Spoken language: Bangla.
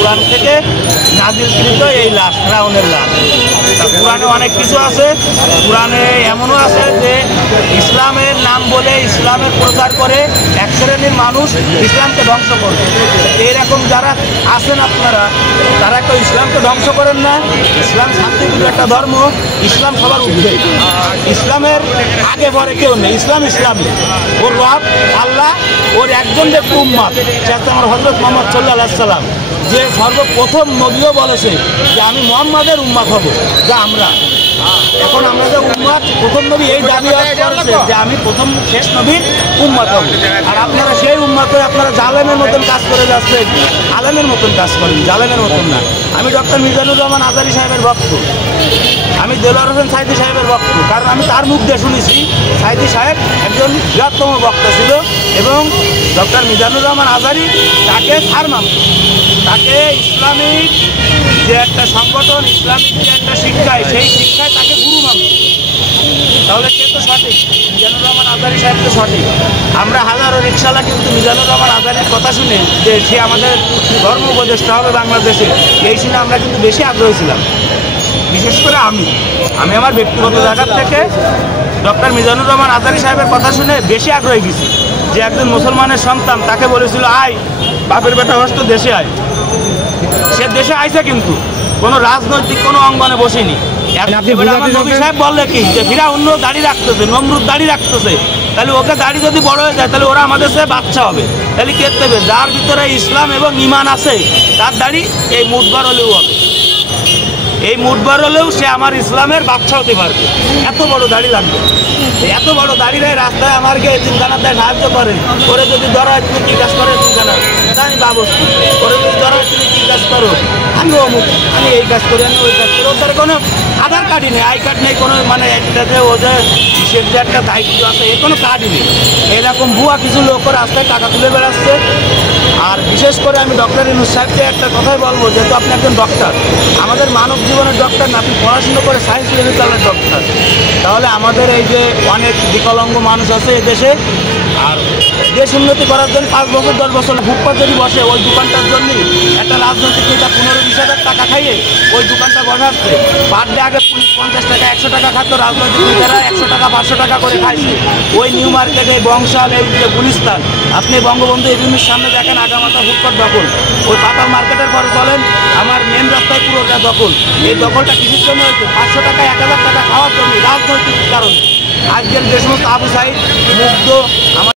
কোরআন থেকে নাজিলকৃত এই লাশ, ফিরআউনের লাশ। কোরআনে অনেক কিছু আছে, কোরআনে এমনও আছে যে ইসলামের নাম বলে ইসলামের প্রচার করে এক শ্রেণীর মানুষ ইসলামকে ধ্বংস করবে। এইরকম যারা আছেন আপনারা, তারা তো ইসলামকে ধ্বংস করেন না। ইসলাম শান্তিপ্রিয় একটা ধর্ম, ইসলাম সবার ঊর্ধ্বে, ইসলামের আগে পরে কেউ নেই। ইসলাম ইসলামী, ওর রব আল্লাহ, ওর একজন যে উম্মত, সে হচ্ছে আমার হযরত মুহাম্মদ সাল্লাল্লাহু আলাইহি সাল্লাম, যে সর্বপ্রথম নবীও বলেছে যে আমি মুহাম্মাদের উম্মত হব। যা আমরা এখন আমরা যে উম্মত, প্রথম নবী এই দাবি করেছে যে আমি প্রথম শেষ নবীর উম্মত হব। আর আপনারা সেই উম্মত হয়ে আপনারা জালেমের মতন কাজ করে যাচ্ছেন, আলেমের মতন কাজ করেন, জালেমের মতন না। আমি ডক্টর মিজানুর রহমান আজারী সাহেবের ভক্ত, আমি দেলোয়ার হোসেন সাইদি সাহেবের ভক্ত, কারণ আমি তার মুখ দিয়ে শুনেছি সাইদি সাহেব একজন বৃহত্তম বক্তা ছিল এবং ডক্টর মিজানুর রহমান আজারী তাকে ছাড় মানত, তাকে ইসলামিক যে একটা সংগঠন, ইসলামিক যে একটা শিক্ষায়, সেই শিক্ষায় তাকে গুরু মানত। তাহলে সে তো সঠিক, মিজানুর রহমান আজারী সাহেব তো সঠিক। আমরা হাজারো রিকশালা কিন্তু মিজানুর রহমান আজারীর কথা শুনে যে সে আমাদের ধর্ম উপদেষ্টা হবে বাংলাদেশে, এই শুনে আমরা কিন্তু বেশি আগ্রহী ছিলাম। বিশেষ করে আমি আমার ব্যক্তিগত জায়গা থেকে ডক্টর মিজানুর রহমান আজারী সাহেবের কথা শুনে বেশি আগ্রহী গেছি। যে একজন মুসলমানের সন্তান, তাকে বলেছিল আয় বাপের বেটা হস তো দেশে আয়। সে দেশে আইছে কিন্তু কোনো রাজনৈতিক কোনো অঙ্গনে বসেনি। নবী সাহেব বললে কি যে ফিরআউন দাড়ি রাখতেছে, নমরুদ দাড়ি রাখতেছে, তাহলে ওকে দাড়ি যদি বড় হয়ে যায় তাহলে ওরা আমাদের সে বাচ্চা হবে। তাহলে কে দেবে? যার ভিতরে ইসলাম এবং ঈমান আছে তার দাড়ি এই মুঠবার হলেও হবে, এই মুঠবার হলেও সে আমার ইসলামের বাচ্চা হতে পারবে। এত বড় দাড়ি লাগবে, এত বড় দাড়ি রে রাস্তায় আমাকে চিন্তানার দেয় সাহায্য করেন। ওরে যদি ধরা হয় তুমি কি কাজ করে চিন্তানা, আমি বাবু ওরে যদি ধরা হয় তুমি কি কাজ করো, আমি অমুক, আমি এই কাজ করি, আমি ওই কাজ করি। ওদের কোনো আধার কার্ডই নেই, আই কার্ড নেই, কোনো মানে একটাতে ওদের সে যে একটা দায়িত্ব আছে এর কোনো কার্ডই নেই। এরকম ভুয়া কিছু লোক রাস্তায় টাকা তুলে বেড়াচ্ছে। আর বিশেষ করে আমি ডক্টর ইউনূস সাহেবকে একটা কথাই বলবো, যেহেতু আপনি একজন ডক্টর, আমাদের মানব জীবনের ডক্টর না, আপনি পড়াশুনো করে সায়েন্স মেডিকেলের ডক্টর, তাহলে আমাদের এই যে অনেক বিকলাঙ্গ মানুষ আছে এদেশে, আর দেশ উন্নতি করার জন্য 5 বছর 10 বছর ফুটপাত যদি বসে ওই দোকানটার জন্য একটা রাজনৈতিক নেতা 15-20 হাজার টাকা খাইয়ে ওই দোকানটা বসাচ্ছে। পার ডে আগে 50 টাকা 100 টাকা খাতো, রাজনৈতিক নেতারা 100 টাকা 500 টাকা করে খাইছে। ওই নিউ মার্কেটে বংশাল, এই যে গুলিস্তান, আপনি বঙ্গবন্ধু এভিনিউর সামনে দেখেন আগামাথা ফুটপাত দখল, ওই পাতাল মার্কেটের পরে চলেন আমার মেন রাস্তায় পুরোটা দখল। এই দখলটা কিসের জন্য হয়েছে? 500 টাকা 1000 টাকা খাওয়ার জন্য, রাজনৈতিক কারণে। আজকের যে সমস্ত আবু সাইদ, মুগ্ধ, আমার